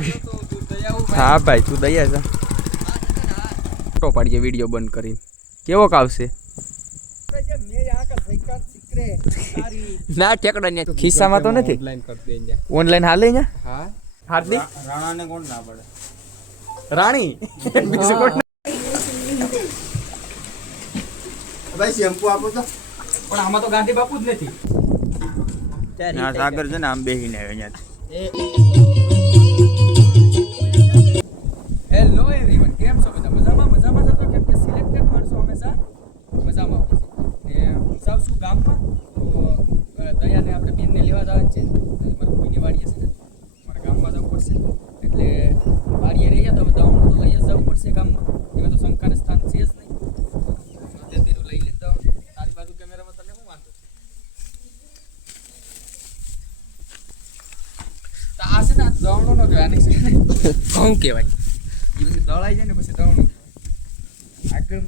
હા ભાઈ તું દયા જા. ફોટો પાડીએ વીડિયો બંધ કરીને. કેવોક આવશે ના ઠેકડા ને ખિસ્સામાં તો નથી. ઓનલાઈન કરી હાલે ને હા. હાર્દિક? રાણાને કોણ ના પડે? રાણી? બીજું કોણ? ભાઈ શેમ્પુ આપો તો. પણ આમાં તો ગાંધી બાપુ જ નથી. ના સાગર છે ને આમ બેહીને આવ્યો હેલો એવરીવન કેમ છો બધા મજામાં મજામાં છો તો કેમ કે સિલેક્ટેડ માણસો હંમેશા મજામાં હોય છે. ને હું જાઉં છું ગામમાં? તો દયાને આપણે બેનને લેવા જવાનું છે. મારા કોઈની વાડીએ છે ને, મારે ગામમાં જવું પડશે. એટલે વાડીએ રહીએ તો દવાનું તો લઈ જ જવું પડશે ગામમાં. એમાં તો શંકાને સ્થાન છે જ નહીં. તે લઈ લે હોય તારી બાજુ કેમેરામાં તને શું વાંધો તો આ છે ને, આ દવણો નો કહેવાય ઘઉં કહેવાય? પછી દળાઈ જાય ને પછી દવણું આગળ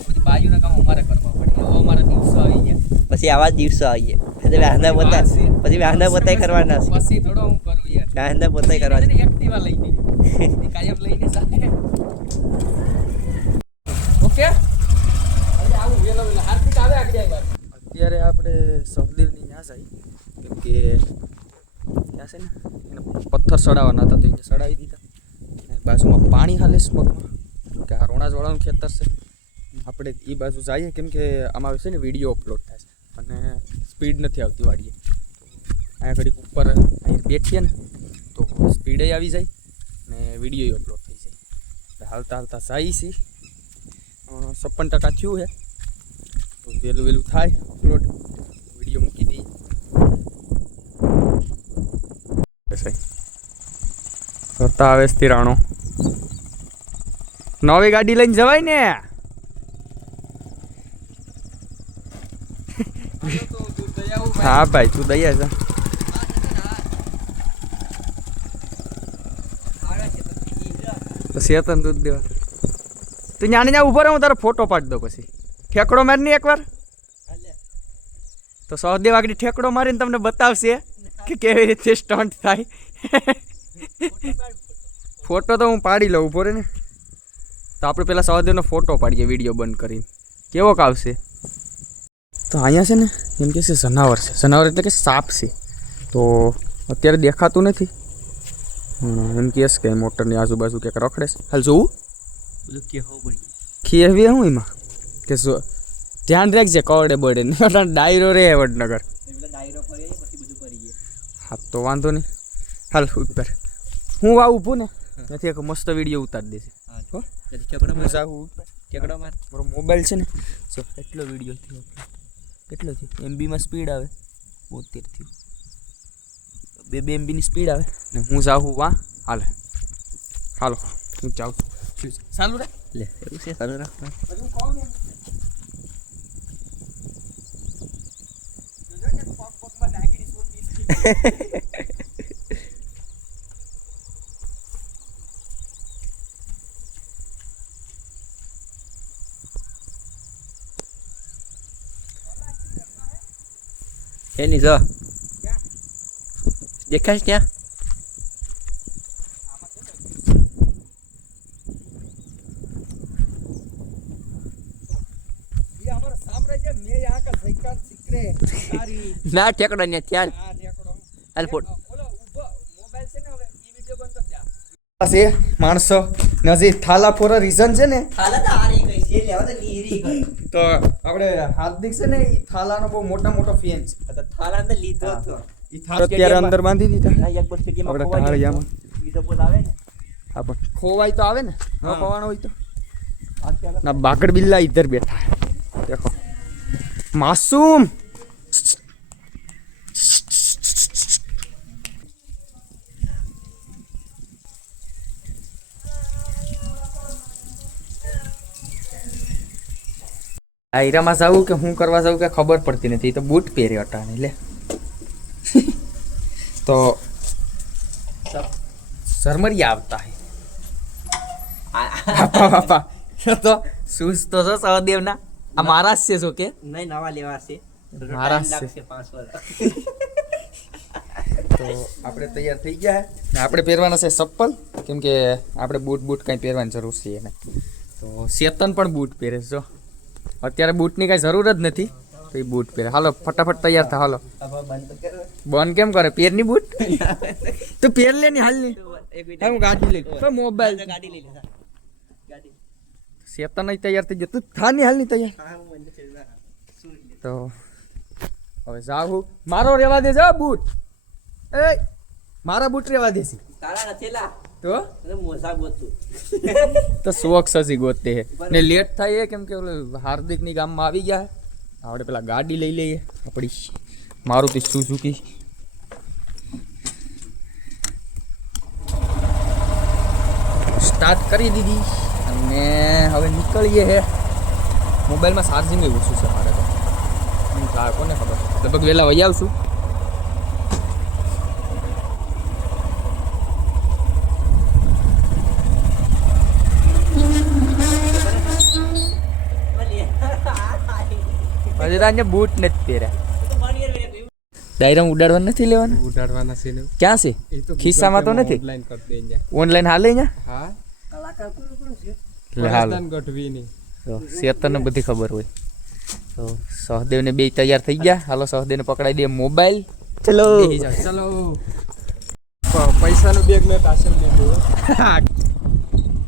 બધી બાજુના કામ અમારે કરવા પડે. અમારા દિવસો આવી ગયા. પછી આવા જ દિવસો આવીએ પછી વાંધા પોતા પછી વાંધા પોતાય કરવાના છે. પછી થોડો હું કરું યાર. વાંધા પોતાય કરવાના એક્ટિવા લઈ એ કાયમ લઈને જાય ઓકે? આવું વેલો વેલો હાર્દિક આવે આગળ જાય અત્યારે આપણે સહદેવની ન્યાસ આવી. કેમ કે ત્યાં છે ને? એને પથ્થર સડાવવાના હતા તો એને સડાવી દીધા. બાજુમાં પાણી હાલે છે મગમાં. કે આ રોણાજવાળાનું ખેતર છે. આપણે એ બાજુ જઈએ, કેમ કે આમાં છે ને વીડિયો અપલોડ થાય છે. અને સ્પીડ નથી આવતી વાડીએ. અહીંયા ઘડીક ઉપર અહીં બેઠીએ ને, તો સ્પીડે આવી જાય ને વીડિયો અપલોડ થઈ જાય. હાલતા હાલતા જાય છે છપ્પન ટકા થયું છે તો વહેલું વહેલું થાય અપલોડ વીડિયો મૂકી દઈએ. કરતા આવે તિરાણો. નવી ગાડી લઈને જવાય ને. હા ભાઈ, તું દયા છે. શેતન દૂધ દેવા. તું ન્યાને ત્યાં ઊભો રહે, હું તારો ફોટો પાડી દઉં પછી. ઠેકડો મારી નહીં એકવાર. તો સહદેવ આગળ ઠેકડો મારીને તમને બતાવશે કે કેવી રીતે સ્ટન્ટ થાય. ફોટો તો હું પાડી લઉં, ઊભો રહે ને. તો આપણે પહેલાં સહદેવનો ફોટો પાડીએ વીડિયો બંધ કરીને. કેવોક આવશે તો અહીંયા છે ને એમ કે છે જનાવર છે. જનાવર એટલે કે સાપ છે. તો અત્યારે દેખાતું નથી. હમ, એમ કહે છે કે મોટરની આજુબાજુ ક્યાંક રખડે છે. હાલ જોવું? બધું કેવું પડી ખીએવી હું એમાં? કે શું ધ્યાન રાખજે કવડે બળે. નહીં ડાયરો રે વડનગર. ડાયરો બધું ફરી હા તો વાંધો નહીં. હાલ ઉપર. હું આવું ઊભું ને નથી એક મસ્ત વીડિયો ઉતારી દેશે માર. મારો. મોબાઈલ છે ને. જો એટલો વીડિયો થયો કેટલો થયો? એમબીમાં સ્પીડ આવે. બોતેર થયું. બે બે એમબીની સ્પીડ આવે? ને હું જાઉં વા હાલે. હાલો હું જાઉં. છું? ચાલુ રે લે એવું છે? સારું રાખવાનું એની જો દેખાય છે ત્યાં ના ઠેકડો ને ત્યાં હાલ ફોટ છે માણસો નજીક થાલા ફોર રીઝન છે ને હાલત હારી ગઈ છે લેવા તો નીરી ગઈ તો આપણે હાર્દિક છે ને એ થાલાનો બહુ મોટા મોટો ફેન છે. તો થાલા ને લીધો હતો. એ થાળ અત્યારે અંદર બાંધી દીધા. એક બર સ્ટેડિયમ આપણે ઢાળિયામાં બીજો બોલ આવે ને. હા પણ ખોવાય તો આવે ને. ન ખોવાનો હોય તો. ના બાકડ બિલ્લા ઇધર બેઠા દેખો. માસૂમ! આ હીરામાં જવું કે હું કરવા જવું કે ખબર પડતી નથી તો બૂટ પહેર્યો હતા એટલે તો સરમરિયા આવતા આપા બાપા તો શૂઝ તો છો સહદેવના. આ મારા છે શું કે. નહીં નવા લેવા છે. મારા છે. તો આપણે તૈયાર થઈ ગયા ને આપણે પહેરવાના છે ચપ્પલ કેમ કે આપણે બૂટ બૂટ કંઈ પહેરવાની જરૂર છે એને. તો ચેતન પણ બૂટ પહેરે છે જો. અત્યારે બૂટની કાંઈ જરૂર જ નથી. તો એ બૂટ પહેરે. હાલો ફટાફટ તૈયાર થા હાલો. બંધ કેમ કરે? પેરની બૂટ તું પહેર લે ની હાલની. હા, હું ગાડી લઈ તો મોબાઈલ ગાડી લઈ લે ગાડી. ચેતન નહીં તૈયાર થઈ ગયો. તું થા ની હાલની તૈયાર. તો હવે જાઉં મારો રેવા દે જા બૂટ એ મારા બૂટ રેવા દેસી તારા નથેલા તો? મોસા ગોતું તો શોખ સસી ગોતે હે. ને લેટ થાય કેમ કે ઓલો હાર્દિકની ગામમાં આવી ગયા. આપણે પેલા ગાડી લઈ લઈએ. આપણી મારુતિ સુઝુકી. સ્ટાર્ટ કરી દીધી. અને હવે નીકળીએ હે. મોબાઈલમાં ચાર્જિંગ ઓછું છે મારે તો? હું કોને ખબર? લગભગ વહેલા વહી આવશું. હજી તો આજે બૂટ નથી પહેર્યા ડાયરામ ઉડાડવા નથી લેવાનું ઉડાડવાના છે ને ક્યાં છે એ તો ખિસ્સામાં તો નથી ઓનલાઈન કરી દે અહીંયા ઓનલાઈન હાલે અહીંયા હા લે હાલો રાજસ્થાન ગઢવીની તો શેતરને બધી ખબર હોય તો સહદેવને બે તૈયાર થઈ ગયા હાલો સહદેવને પકડાઈ દે મોબાઈલ ચલો બેહી જાઓ. ચલો પ- પૈસાનું બેગ ન પાછળ લીધું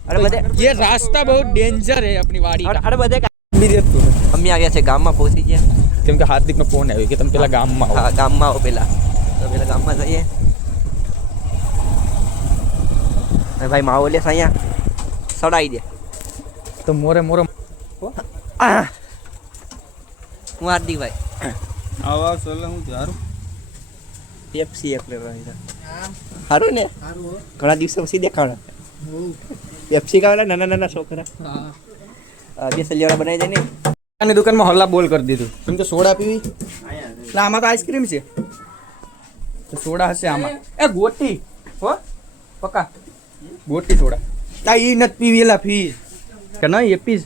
અરે બધે ये रास्ता बहुत डेंजर है अपनी वाड़ी અરે અરે બધે બી દેતું અમે આવ્યા છે ગામમાં પહોંચી ગયા. કેમ કે હાર્દિકનો ફોન આવ્યો કે તમે પેલા ગામમાં આવો. ગામમાં આવો પેલા. તો પેલા ગામમાં જઈએ. ભાઈ માવો લેસ અહીંયા. સડાઈ દે. તો મોરે મોરે હું. હાર્દિકભાઈ આવો આવો સોલે હું સારું પેપ્સી એક લેવા સારું ને? ઘણા દિવસો પછી દેખાડો પેપ્સી ખાવાના નાના નાના છોકરા. હા. બે સલિયાવાળા બનાવી જાય ને. આની દુકાનમાં હલ્લા બોલ કરી દીધું. કેમ કે સોડા પીવી? એટલે આમાં તો આઈસ્ક્રીમ છે. તો સોડા હશે આમાં. એ ગોટી હો પક્કા ગોટી સોડા. તા ઈ નથી પીવી એલા ફી. કે નહીં એ પીસ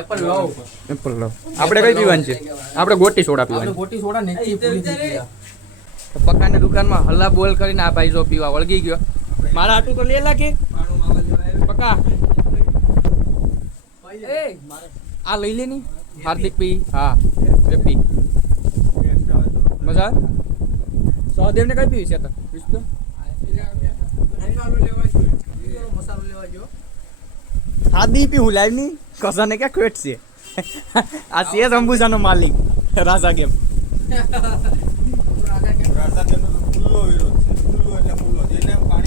એપલ લવ એપલ લો આપણે કઈ પીવાનું છે? આપણે ગોટી સોડા પીવાની. ગોટી સોડા નથી પૂરી તો પક્કાની દુકાનમાં હલ્લા બોલ કરીને આ ભાઈ જો પીવા વળગી ગયો. મારા હાટું તો લે લાગે. પક્કા એ આ લઈ લે ની. હાર્દિક પી. હા. પી. મજા સહદેવ ને કઈ પીવી છે તો? હાદી પી હું લાઈવની કસાને ક્યાં ક્વેટ છે? આ છે અંબુજાનો માલિક. રાજા ગેમ.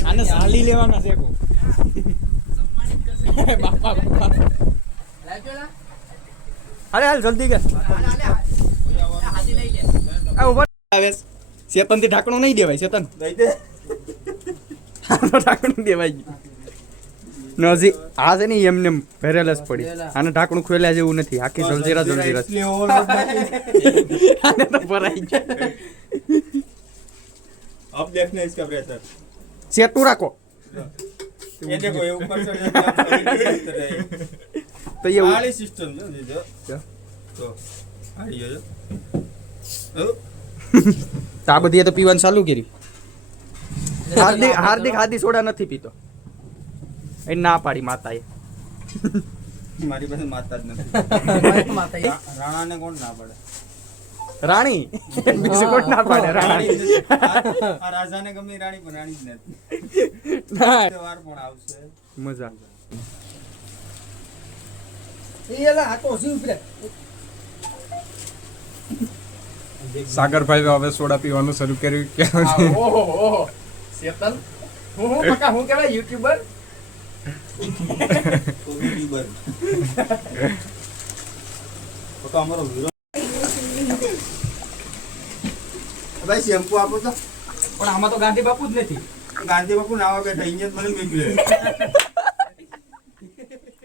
આને સાલી લેવાના છે બાપા બાપા. અરે હાલ જલ્દી કે ચેતનથી ઢાંકણું નહીં દેવાય ચેતન ઢાંકણું દેવાય. નજી આ છે ને એમને ભરેલ જ પડી. આને ઢાંકણું ખોલ્યા જેવું નથી. આખી જલજીરા જલજીરા આને તો ભરાઈ જાય અબ દેખને ઇસકા પ્રેશર સેતુ રાખો. એ દેખો એ ઉપર ચડ. તો એ વાળી સિસ્ટમ છે જો. તો આવી ગયો તો આ બધી તો પીવાનું ચાલુ કરી હાર્દિક હાર્દિક હાર્દિક સોડા નથી પીતો. એ ના પાડી માતા એ મારી પાસે માતા જ નથી. રાણાને કોણ ના પડે? રાણી. બીજું કોણ ના પાડે? રાણી આ રાજાને ગમે રાણી પણ રાણી જ નથી. વાર પણ આવશે. મજા. સાગરભાઈ હવે સોડા પીવાનું શરૂ કર્યું કે ઓહો ઓહો ચેતન હું હું પકા હું કહેવાય યુટ્યુબર યુટ્યુબર તો અમારો વિરોધ ભાઈ શેમ્પુ આપો તો. પણ આમાં તો ગાંધી બાપુ જ નથી. ગાંધી બાપુ ના આવે અહીંયા જ મને મેકલે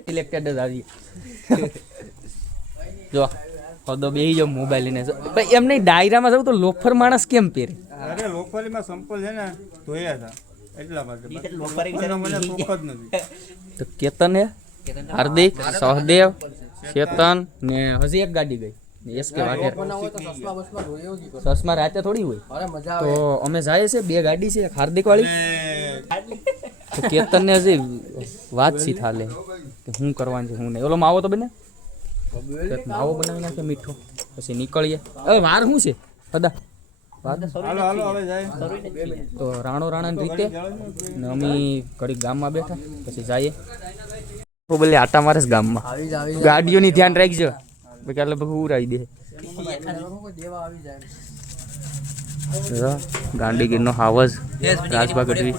સિલેક્ટેડ જ આવી. જો હદો બેહી જો મોબાઈલ લઈને. ભાઈ એમ નહીં ડાયરામાં જવું તો લોફર માણસ કેમ પહેરે? અરે લોફરીમાં સંપલ છે ને ધોયા હતા. એટલા માટે. તો લોફર એક લોખવાલીનો મને જરા શોખ જ નથી. તો કેતન હે હાર્દિક સહદેવ ચેતન ને હજી એક ગાડી ગઈ. એસકે રાતે થોડી હોય. તો અમે જાય છે બે ગાડી છે એક હાર્દિક વાળી. તો કેતનને હજી વાત સી થાલે કે હું કરવાનું છે હું નહીં. ઓલો માવો તો બને? માવો બનાવી નાખે મીઠો પછી નીકળીએ. હવે વાર શું છે? અદા વાર હાલો હાલો હવે જાય. તો રાણો રાણાની રીતે ને અમે ઘડી ગામમાં બેઠા પછી જઈએ. તો બોલે આટા મારે ગામમાં આવી જ. આવી ગાડીઓની ધ્યાન રાખજો. એટલે બધું ઉરાઈ દે. ગાંડીગીરનો હાવજ. Rajbha Gadhvi?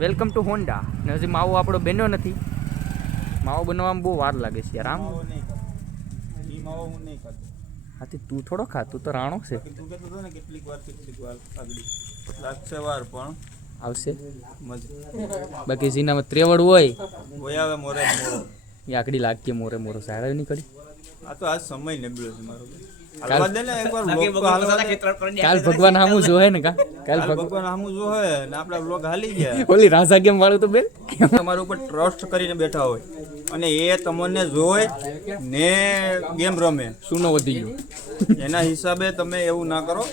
Welcome to Honda. ને હજી માવો આપણો બન્યો નથી. માવો બનવામાં બહુ વાર લાગે છે યાર, આમ. હા. હાથી તું થોડો ખા, તું તો રાણો છે. તું કેટલીક વાર કેટલીક વાર લાગશે વાર, પણ. આવશે? બાકી જીનામાં ત્રેવડ હોય. આવે મોરે મોરો. આકડી લાગતી મોરે મોરો. સારા નીકળી. આ તો આજ સમય નબળો છે મારો. હાલવા દે ને એકવાર vlog તો હાલવા દે. કાલ ભગવાન હામું જોહે ને કા કાલ કાલ ભગવાન ભગવાન જોહે ને આપણા vlog હાલી ગયા. ઓલી રાજા ગેમ વાળું તો બેન? તમારા ઉપર ટ્રસ્ટ કરીને બેઠા હોય. અને એ તમને જોય ને ગેમ રમે. સુનો વધી ગયો. એના હિસાબે તમે એવું ના કરો.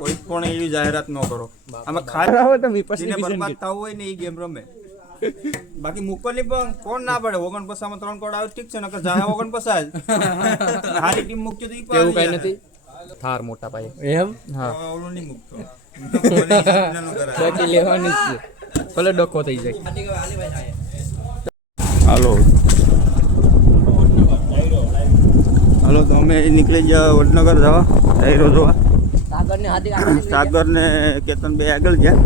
કોઈ પણ એવી જાહેરાત ન કરો. આમાં ખાસ તમે જેને બરબાદ થવું હોય ને એ ગેમ રમે. બાકી મુકવાની પણ કોણ ના પડે? ઓગણ પસામાં ત્રણ કોડ આવે ઠીક છે નકર જાય ઓગણ પસા જ હારી ટીમ મૂકજો તો એવું કઈ નથી. થાર મોટા પાયે. એમ? હા. ઓલું નહીં મૂકતો. બાકી લેવાની છે. ભલે ડોકો થઈ જાય. હાલો. હાલો તમે નીકળી ગયા વડનગર જવા. ડાયરો જોવા. સાગર ને હાથી સાગર ને કેતન બે આગળ ગયા.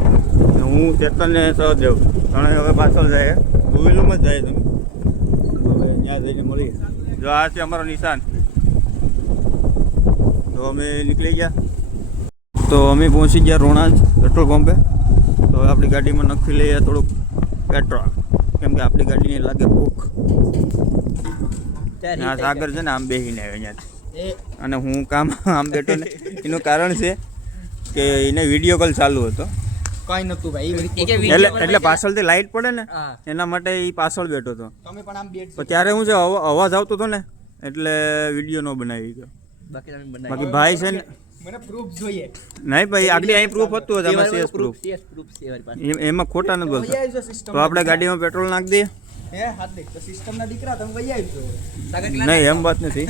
હું ચેતન ને સહદેવ ત્રણે હવે પાછળ જાય. ટુ વ્હીલરમાં જ જાય તમે. હવે ત્યાં જઈને મળી જો આ છે અમારો નિશાન. તો અમે નીકળી ગયા. તો અમે પહોંચી ગયા રોણાજ પેટ્રોલ પંપે. તો હવે આપણી ગાડીમાં નખી લઈએ થોડુંક પેટ્રોલ. કેમ કે આપણી ગાડીને લાગે ભૂખ. ત્યાં સાગર છે ને આમ બેસીને આવ્યો અહીંયાથી અને હું કામ આમ બેઠો ને. એનું કારણ છે કે એને વીડિયો કોલ ચાલુ હતો. કઈ નતું ભાઈ એટલે એટલે પાછળથી લાઈટ પડે ને એના માટે એ પાછળ બેઠો હતો. તમે પણ આમ બેઠો ત્યારે હું જે અવા- અવાજ આવતો હતો ને એટલે વીડિયો ન બનાવી ગયો. બાકી ભાઈ છે ને મને પ્રૂફ જોઈએ. નહીં ભાઈ આગલી અહીં પ્રૂફ હતું જ આમાં સીએસ પ્રૂફ સીએસ proof. છે મારી પાસે. એમાં ખોટા નથી બોલતા. તો આપણે ગાડીમાં પેટ્રોલ નાખી દઈએ? હે તો દીકરા તમે નહીં એમ વાત નથી.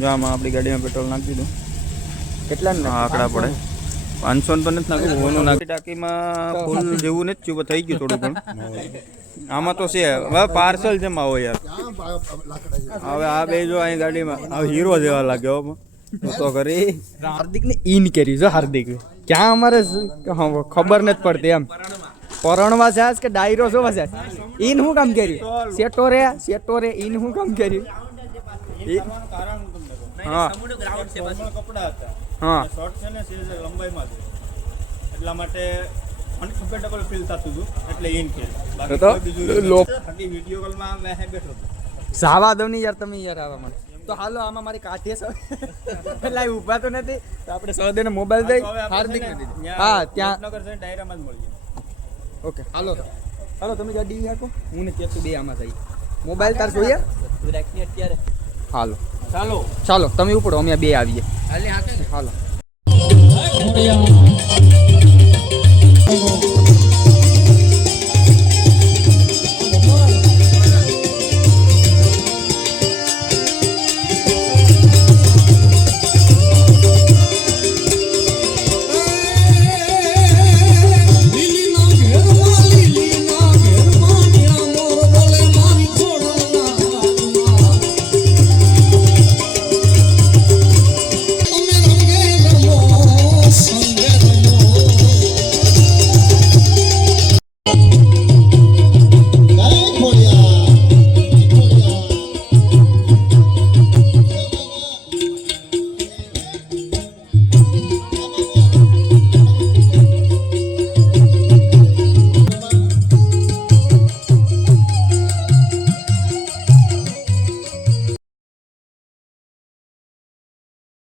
જો આમાં આપણી ગાડીમાં પેટ્રોલ નાખી દીધું. કેટલા આંકડા પડે. પાંચસો તો નથી નાખ્યું ઓનું નાખી. ટાંકીમાં ફૂલ જેવું નથી પણ થઈ ગયું થોડું પણ આમાં તો છે હવે પાર્સલ જેમ આવો યાર. હવે આ બે જો અહીં ગાડીમાં હવે હીરો જેવા લાગ્યો હો. તો કરી. હાર્દિક ને ઈન કરી જો હાર્દિક. ક્યાં અમારે ખબર નથી પડતી એમ. પરણવા જાસ કે ડાયરો જોવા છે ઈન શું કામ કર્યું? સેટો રે સેટો રે ઈન શું કામ કર્યું? હા. કપડા હતા હા. શોર્ટ છે ને સીઝ લંબાઈમાં છે. એટલા માટે અનકમ્ફર્ટેબલ ફીલ થતું હતું એટલે ઇન કે બાકી કોઈ બીજું લો- વિડિયો વીડિયો કોલમાં મેં બેઠો હતો દો ને યાર તમે યાર આવા મને. તો હાલો આમાં મારી કાઠે છે એટલે ઊભા તો નથી. તો આપણે સૌદેને મોબાઈલ દઈ. હાર્દિક ને હા ત્યાં નગર છે ડાયરામાં જ મળીએ ઓકે હાલો. હાલો તમે ગાડી હાકો. હું ને ચેતુ બે આમાં જઈએ મોબાઈલ તાર જોઈએ? તું અત્યારે. હાલો. ચાલો. ચાલો તમે ઉપડો અમે બે આવીએ. હાલે